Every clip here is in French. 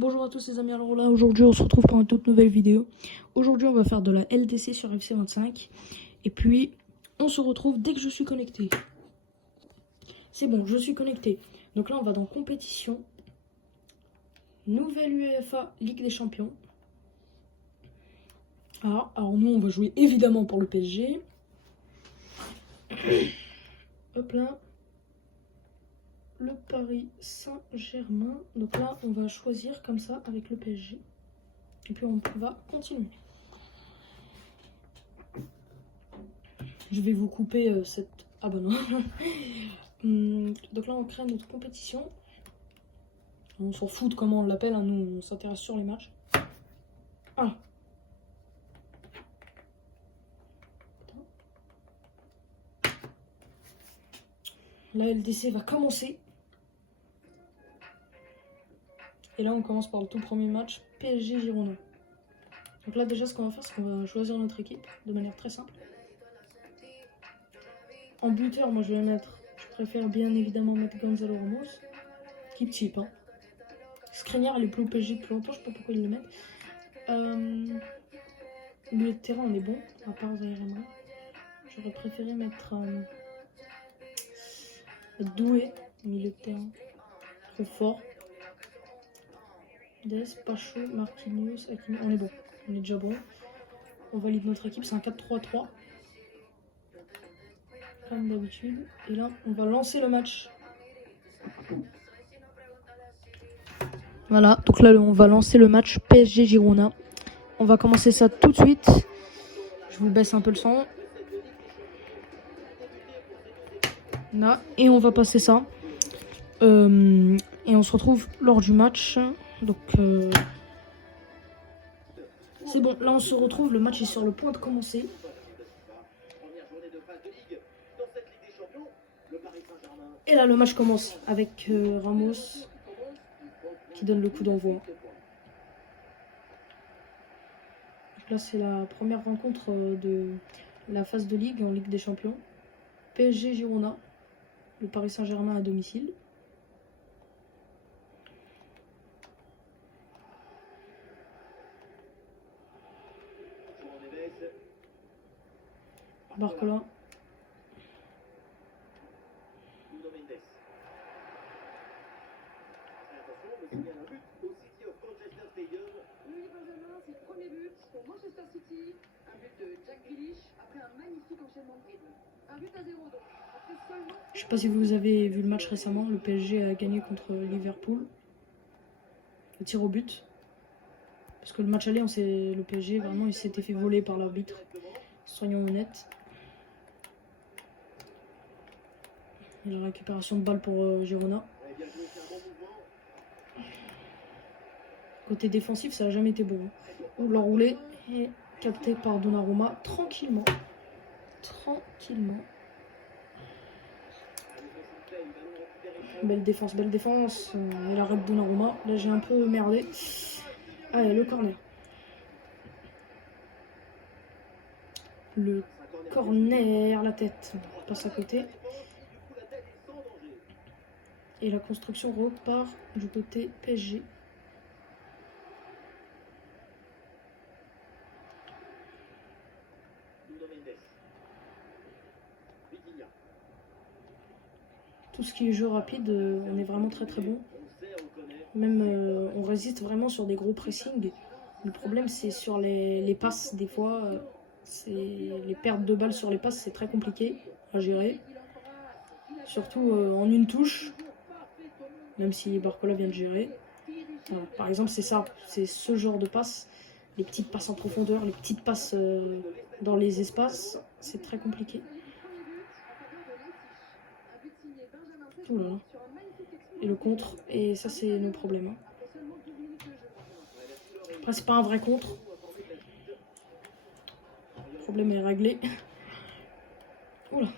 Bonjour à tous les amis, alors là aujourd'hui on se retrouve pour une toute nouvelle vidéo. Aujourd'hui on va faire de la LDC sur FC25 et puis on se retrouve dès que je suis connecté. C'est bon, je suis connecté. Donc là on va dans compétition, nouvelle UEFA Ligue des Champions. Ah, alors nous on va jouer évidemment pour le PSG. Hop là. Le Paris Saint-Germain. Donc là on va choisir comme ça avec le PSG. Et puis on va continuer. Je vais vous couper cette... Ah bah non. Donc là on crée notre compétition. On s'en fout de comment on l'appelle, hein. Nous on s'intéresse sur les matchs. Ah. La LDC va commencer. Et là on commence par le tout premier match, PSG Girona. Donc là déjà ce qu'on va faire, c'est qu'on va choisir notre équipe de manière très simple. En buteur, moi je préfère bien évidemment mettre Gonzalo Ramos. Keep cheap, hein. Skriniar elle est plus au PSG depuis longtemps, je sais pas pourquoi ils le mettent. Milieu de terrain on est bon, à part Zaire Emery. J'aurais préféré mettre Doué, milieu de terrain. Trop fort. Des, Pacho, Marquinhos, Hakimi. On est bon, on est déjà bon. On valide notre équipe, c'est un 4-3-3. Comme d'habitude. Et là, on va lancer le match. Voilà, donc là, on va lancer le match PSG Girona. On va commencer ça tout de suite. Je vous baisse un peu le son. Là, et on va passer ça. Et on se retrouve lors du match. Donc, c'est bon, là on se retrouve. Le match est sur le point de commencer. Et là, le match commence avec Ramos qui donne le coup d'envoi. Là, c'est la première rencontre de la phase de Ligue en Ligue des Champions. PSG Girona, le Paris Saint-Germain à domicile. Barcola. Je sais pas si vous avez vu le match récemment, le PSG a gagné contre Liverpool. Le tir au but. Parce que le match aller, le PSG, vraiment, il s'était fait voler par l'arbitre. Soyons honnêtes. Et la récupération de balle pour Girona. Côté défensif, ça n'a jamais été bon. L'enroulé est capté par Donnarumma tranquillement. Tranquillement. Belle défense, belle défense. Et l'arrêt de Donnarumma. Là, j'ai un peu merdé. Allez, le corner. Le corner, la tête. On passe à côté. Et la construction repart du côté PSG. Tout ce qui est jeu rapide, on est vraiment très très bon. Même on résiste vraiment sur des gros pressings. Le problème c'est sur les passes des fois. Les pertes de balles sur les passes, c'est très compliqué à gérer. Surtout en une touche. Même si Barcola vient de gérer. Voilà. Par exemple c'est ça, c'est ce genre de passes. Les petites passes en profondeur, les petites passes dans les espaces, c'est très compliqué. Ouh là là. Et le contre, et ça c'est nos problèmes. Hein. Après c'est pas un vrai contre. Le problème est réglé. Oula.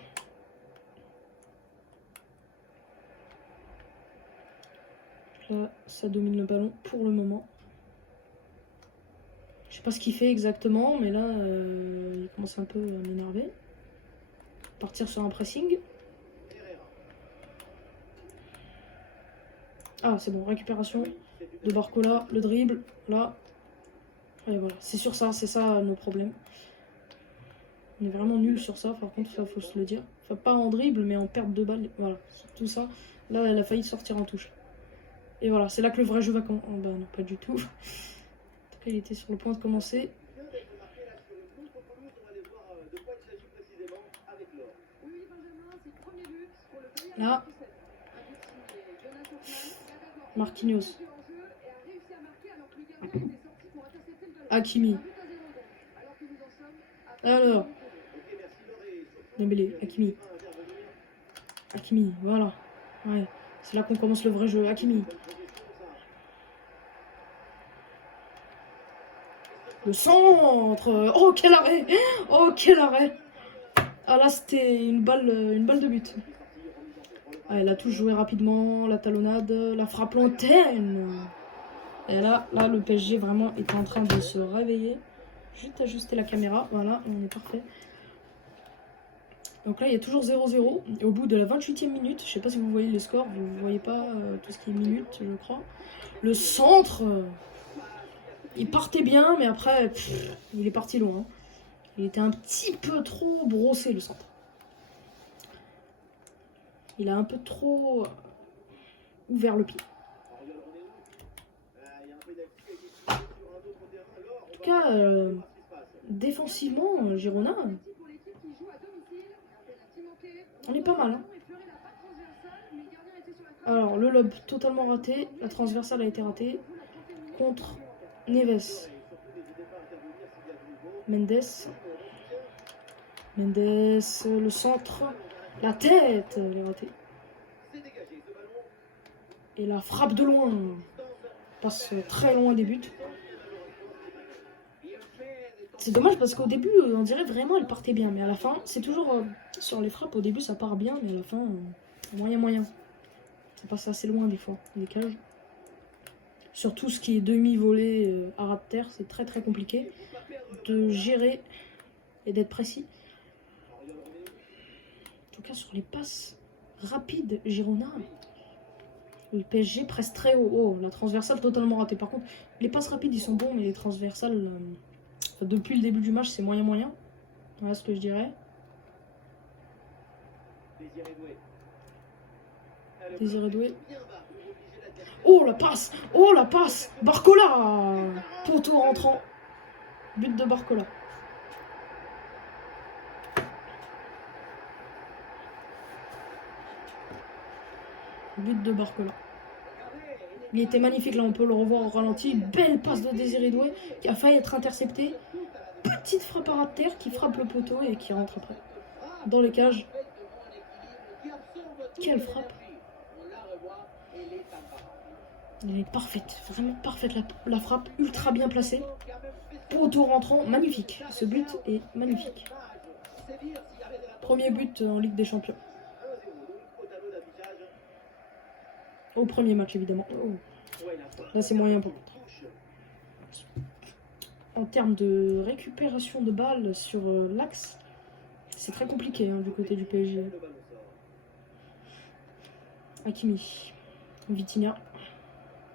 Là, ça domine le ballon pour le moment. Je sais pas ce qu'il fait exactement, mais là, il commence un peu à m'énerver. Partir sur un pressing. Ah, c'est bon, récupération. De Barcola, le dribble, là. Et voilà, c'est sur ça, c'est ça nos problèmes. On est vraiment nul sur ça, par contre, ça faut se le dire. Enfin, pas en dribble, mais en perte de balle. Voilà, tout ça. Là, elle a failli sortir en touche. Et voilà, c'est là que le vrai jeu va commencer. Oh, bah non, pas du tout. En tout cas, il était sur le point de commencer. Là. Marquinhos. Hakimi. Alors. Dembélé, Hakimi. Hakimi, voilà. Ouais, c'est là qu'on commence le vrai jeu. Hakimi. Le centre. Oh, quel arrêt. Oh, quel arrêt. Ah là, c'était une balle de but. Ah, elle a tout joué rapidement. La talonnade, la frappe lointaine. Et là, le PSG vraiment est en train de se réveiller. Juste ajuster la caméra. Voilà, on est parfait. Donc là, il y a toujours 0-0. Et au bout de la 28e minute, je sais pas si vous voyez les scores, vous ne voyez pas tout ce qui est minutes, je crois. Le centre, il partait bien, mais après, il est parti loin. Il était un petit peu trop brossé, le centre. Il a un peu trop ouvert le pied. En tout cas, défensivement, Girona, on est pas mal. Hein. Alors, le lob totalement raté. La transversale a été ratée. Contre Neves. Mendes, le centre. La tête, elle est ratée. Et la frappe de loin. Passe très loin des buts. C'est dommage parce qu'au début, on dirait vraiment elle partait bien. Mais à la fin, c'est toujours sur les frappes. Au début, ça part bien. Mais à la fin, moyen. Ça passe assez loin des fois, les cages. Surtout ce qui est demi-volé à ras de terre, c'est très compliqué de gérer et d'être précis. En tout cas, sur les passes rapides, Girona, le PSG presse très haut. Oh, la transversale totalement ratée. Par contre, les passes rapides, ils sont bons, mais les transversales, depuis le début du match, c'est moyen. Voilà ce que je dirais. Désiré Doué. Oh la passe. Barcola. Poteau rentrant. But de Barcola. But de Barcola. Il était magnifique, là on peut le revoir au ralenti. Belle passe de Désiré Doué qui a failli être interceptée. Petite frappe à ras de terre qui frappe le poteau et qui rentre après. Dans les cages. Quelle frappe. Elle est parfaite, vraiment parfaite la frappe, ultra bien placée. Poteau rentrant, magnifique. Ce but est magnifique. Premier but en Ligue des Champions. Au premier match évidemment. Oh. Là c'est moyen pour contre. En termes de récupération de balles sur l'axe, c'est très compliqué du côté du PSG. Hakimi, Vitinha.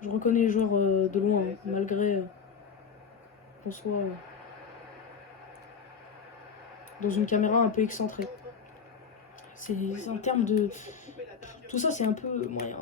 Je reconnais les joueurs de loin, malgré qu'on soit dans une caméra un peu excentrée. C'est en termes de... Tout ça, c'est un peu moyen.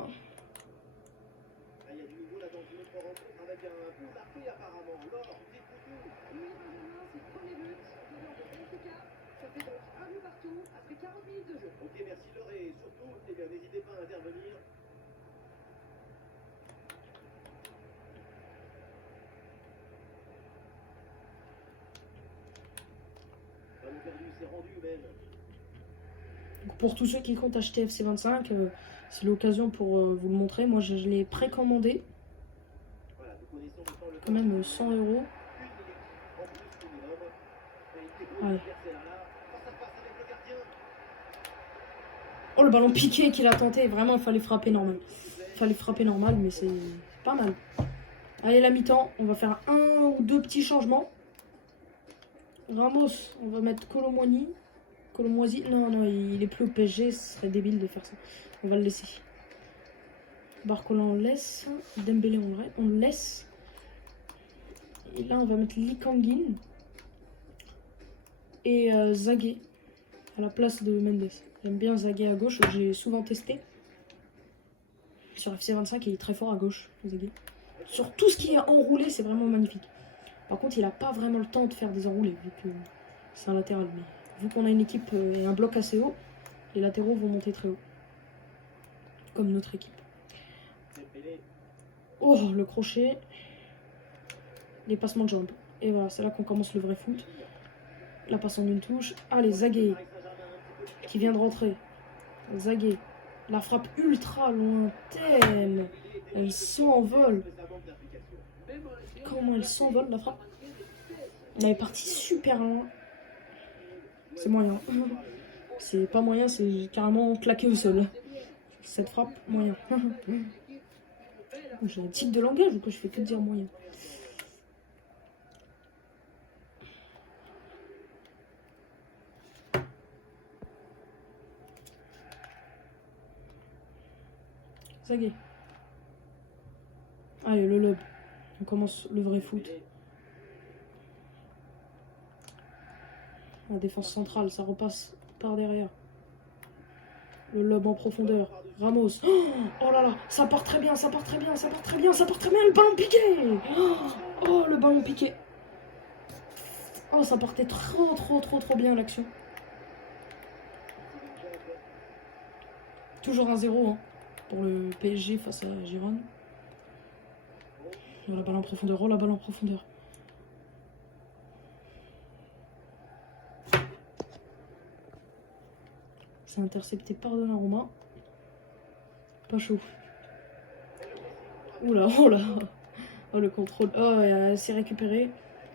Donc pour tous ceux qui comptent acheter FC25, c'est l'occasion pour vous le montrer. Moi, je l'ai précommandé. Quand même 100 €. Ouais. Oh, le ballon piqué qu'il a tenté. Vraiment, il fallait frapper normal. Mais c'est pas mal. Allez, la mi-temps. On va faire un ou deux petits changements. Ramos, on va mettre Kolomoisy. Non, il est plus au PSG. Ce serait débile de faire ça. On va le laisser. Barcola, on le laisse. Dembélé, on le laisse. Et là, on va mettre Lee Kang-in et Zagué à la place de Mendes. J'aime bien Zagué à gauche, j'ai souvent testé. Sur FC25, il est très fort à gauche, Zagué. Sur tout ce qui est enroulé, c'est vraiment magnifique. Par contre, il n'a pas vraiment le temps de faire des enroulés, vu que c'est un latéral. Mais vu qu'on a une équipe et un bloc assez haut, les latéraux vont monter très haut. Comme notre équipe. Oh, le crochet. Les passements de jambes. Et voilà, c'est là qu'on commence le vrai foot. La passe en une touche. Allez, Zagué. Qui vient de rentrer. Zagué. La frappe ultra lointaine. Elle s'envole. Comment elle s'envole, la frappe? Elle est partie super loin. C'est moyen. C'est pas moyen, c'est carrément claqué au sol. Cette frappe, moyen. J'ai un type de langage ou que je fais que dire moyen. Zagué. Allez, le lob. On commence le vrai foot. La défense centrale, ça repasse par derrière. Le lob en profondeur. Ramos. Oh là là, ça part très bien, ça part très bien, ça part très bien, ça part très bien. Le ballon piqué. Oh, le ballon piqué. Oh, ça partait trop bien l'action. Toujours 1-0 hein, pour le PSG face à Girona. Oh, la balle en profondeur, oh la balle en profondeur. C'est intercepté par Donnarumma. Pas chaud. Oula, oh là. Oh le contrôle. Oh, c'est récupéré.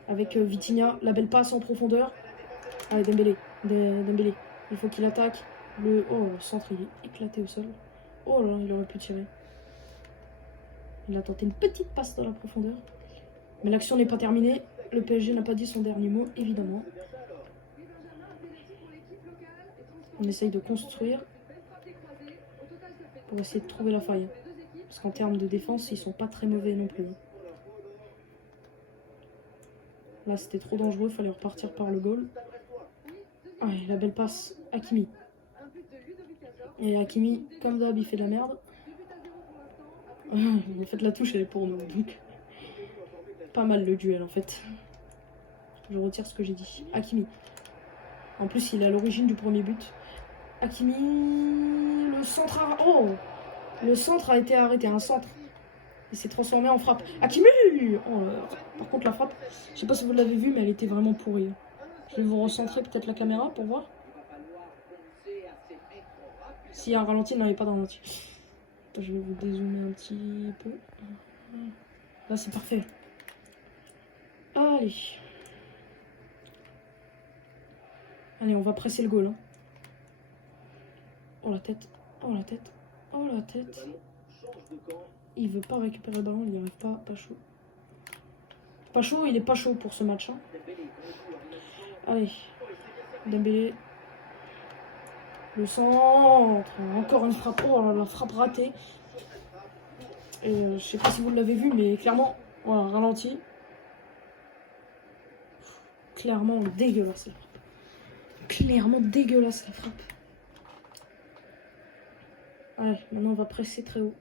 Avec Vitinha. La belle passe en profondeur. Allez, Dembélé. Dembélé. Il faut qu'il attaque. Oh, le centre, il est éclaté au sol. Oh là, il aurait pu tirer. Il a tenté une petite passe dans la profondeur. Mais l'action n'est pas terminée. Le PSG n'a pas dit son dernier mot, évidemment. On essaye de construire pour essayer de trouver la faille. Parce qu'en termes de défense, ils sont pas très mauvais non plus. Là, c'était trop dangereux, il fallait repartir par le goal. Ah, la belle passe, Hakimi. Et Hakimi, comme d'hab, il fait de la merde. En fait, la touche, elle est pour nous. Donc, pas mal le duel, en fait. Je retire ce que j'ai dit. Hakimi. En plus, il est à l'origine du premier but. Hakimi, le centre a... Oh, le centre a été arrêté, un centre. Il s'est transformé en frappe. Hakimi. Oh, par contre, la frappe, je sais pas si vous l'avez vu, mais elle était vraiment pourrie. Je vais vous recentrer peut-être la caméra pour voir. S'il y a un ralenti, non, il n'y a pas de ralenti. Je vais vous dézoomer un petit peu. Là, c'est parfait. Allez. Allez, on va presser le goal. Hein. Oh la tête, oh la tête, oh la tête. Il veut pas récupérer le ballon, il n'y arrive pas, pas chaud. Pas chaud, il est pas chaud pour ce match. Hein. Allez, Dembélé. Le centre, encore une frappe, oh la frappe ratée. Et je sais pas si vous l'avez vu, mais clairement, voilà, ralenti. Clairement dégueulasse la frappe. Clairement dégueulasse la frappe. Allez, maintenant on va presser très haut.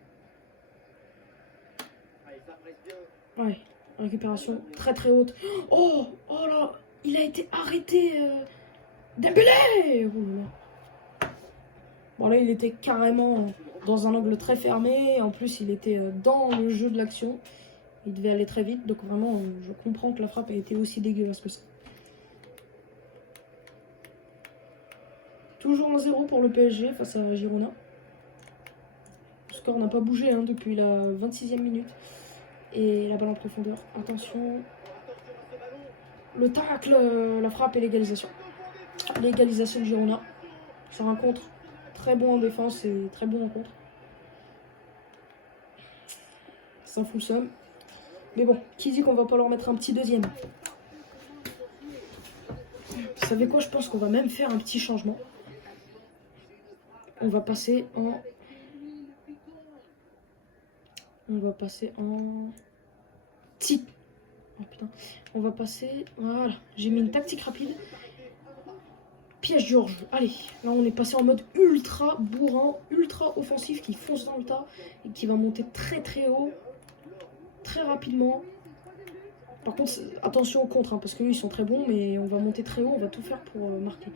Ouais, récupération très haute. Oh, oh là, il a été arrêté. Dembélé. Oh là. Bon là, il était carrément dans un angle très fermé. En plus, il était dans le jeu de l'action. Il devait aller très vite. Donc vraiment, je comprends que la frappe ait été aussi dégueulasse que ça. Toujours 1-0 pour le PSG face à Girona. Le score n'a pas bougé hein, depuis la 26e minute. Et la balle en profondeur. Attention. Le tacle, la frappe et l'égalisation. L'égalisation de Girona. Sur un contre très bon en défense et très bon en contre. Ça fout le seum. Mais bon, qui dit qu'on va pas leur mettre un petit deuxième? Vous savez quoi? Je pense qu'on va même faire un petit changement. On va passer en On va passer en... Si. Oh putain. On va passer... Voilà. J'ai mis une tactique rapide. Piège Georges. Allez. Là, on est passé en mode ultra bourrin, ultra offensif qui fonce dans le tas et qui va monter très très haut, très rapidement. Par contre, attention au contre, hein, parce que eux, ils sont très bons, mais on va monter très haut, on va tout faire pour marquer.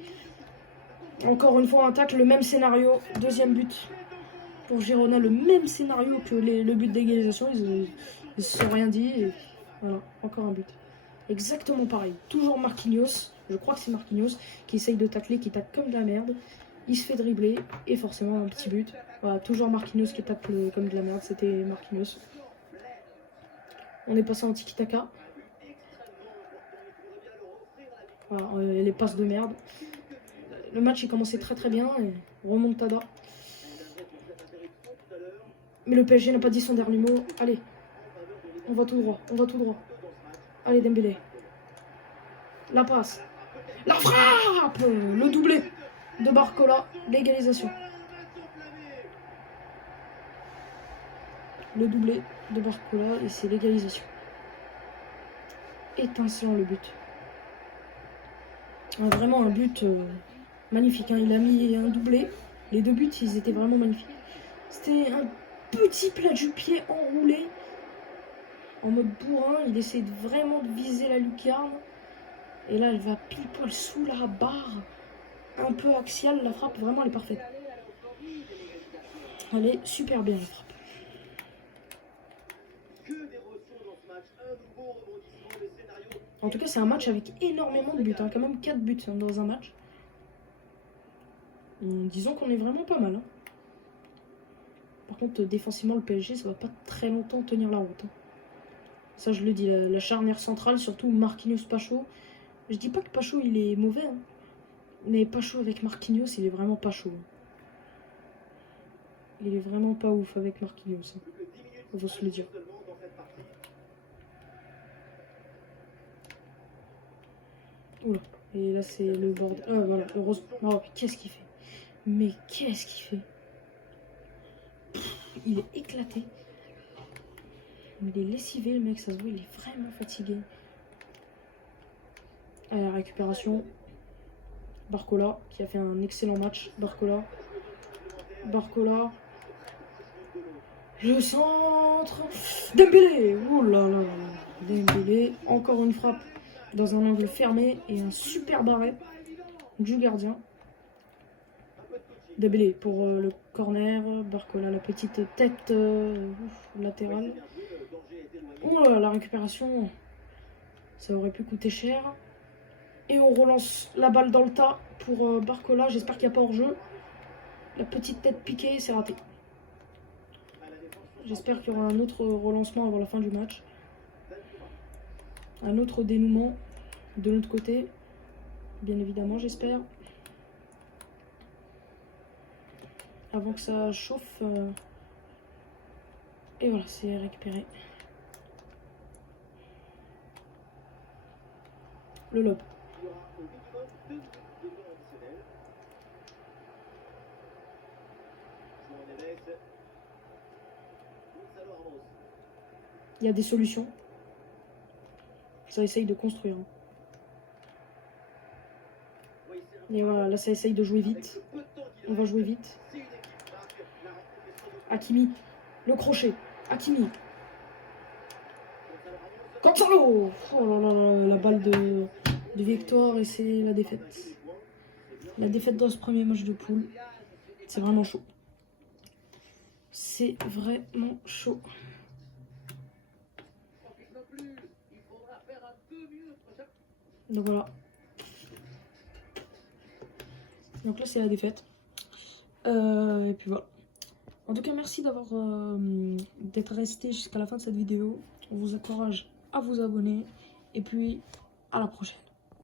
Encore une fois, un tacle, le même scénario. Deuxième but pour Girona, le même scénario que le but d'égalisation. Ils ne se sont rien dit. Et voilà, encore un but. Exactement pareil. Toujours Marquinhos, je crois que c'est Marquinhos, qui essaye de tacler, qui tacle comme de la merde. Il se fait dribbler et forcément un petit but. Voilà, toujours Marquinhos qui tacle comme de la merde. C'était Marquinhos. On est passé en tiki-taka. Voilà, les passes de merde. Le match il commençait très très bien. Et remontada. Mais le PSG n'a pas dit son dernier mot. Allez, on va tout droit, on va tout droit. Allez Dembélé. La passe. La frappe. Le doublé de Barcola. L'égalisation. Le doublé de Barcola et c'est l'égalisation. Étincelant le but. Vraiment un but magnifique. Hein. Il a mis un doublé. Les deux buts, ils étaient vraiment magnifiques. C'était un petit plat du pied enroulé. En mode bourrin. Il essaie vraiment de viser la lucarne. Et là, elle va pile poil sous la barre. Un peu axiale. La frappe, vraiment, elle est parfaite. Elle est super bien, la frappe. En tout cas, c'est un match avec énormément de buts. Hein. Quand même 4 buts dans un match. Disons qu'on est vraiment pas mal. Hein. Par contre, défensivement, le PSG, ça va pas très longtemps tenir la route. Hein. Ça, je le dis. La charnière centrale, surtout Marquinhos Pacho. Je dis pas que Pacho, il est mauvais. Hein. Mais Pacho avec Marquinhos, il est vraiment pas chaud. Il est vraiment pas ouf avec Marquinhos. Hein. On va se le dire. Oula, et là c'est le bordel. Ah voilà, heureusement. Oh, qu'est-ce qu'il fait? Mais qu'est-ce qu'il fait? Il est éclaté. Il est lessivé, le mec, ça se voit, il est vraiment fatigué. À la récupération. Barcola, qui a fait un excellent match. Barcola. Le centre. Dembélé. Oh là là. Dembélé. Encore une frappe dans un angle fermé et un super barret du gardien. Dembélé pour le corner. Barcola, la petite tête latérale. Oh là, la récupération. Ça aurait pu coûter cher. Et on relance la balle dans le tas pour Barcola. J'espère qu'il n'y a pas hors-jeu. La petite tête piquée, c'est raté. J'espère qu'il y aura un autre relancement avant la fin du match. Un autre dénouement de l'autre côté. Bien évidemment, j'espère. Avant que ça chauffe. Et voilà, c'est récupéré. Le lob. Il y a des solutions. Ça essaye de construire. Et voilà, là ça essaye de jouer vite. On va jouer vite. Hakimi, le crochet. Hakimi. Cancelo. Oh là là là, la balle de victoire et c'est la défaite. La défaite dans ce premier match de poule. C'est vraiment chaud. C'est vraiment chaud. Donc voilà. Donc là c'est la défaite. Et puis voilà. En tout cas merci d'être resté jusqu'à la fin de cette vidéo. On vous encourage à vous abonner. Et puis à la prochaine.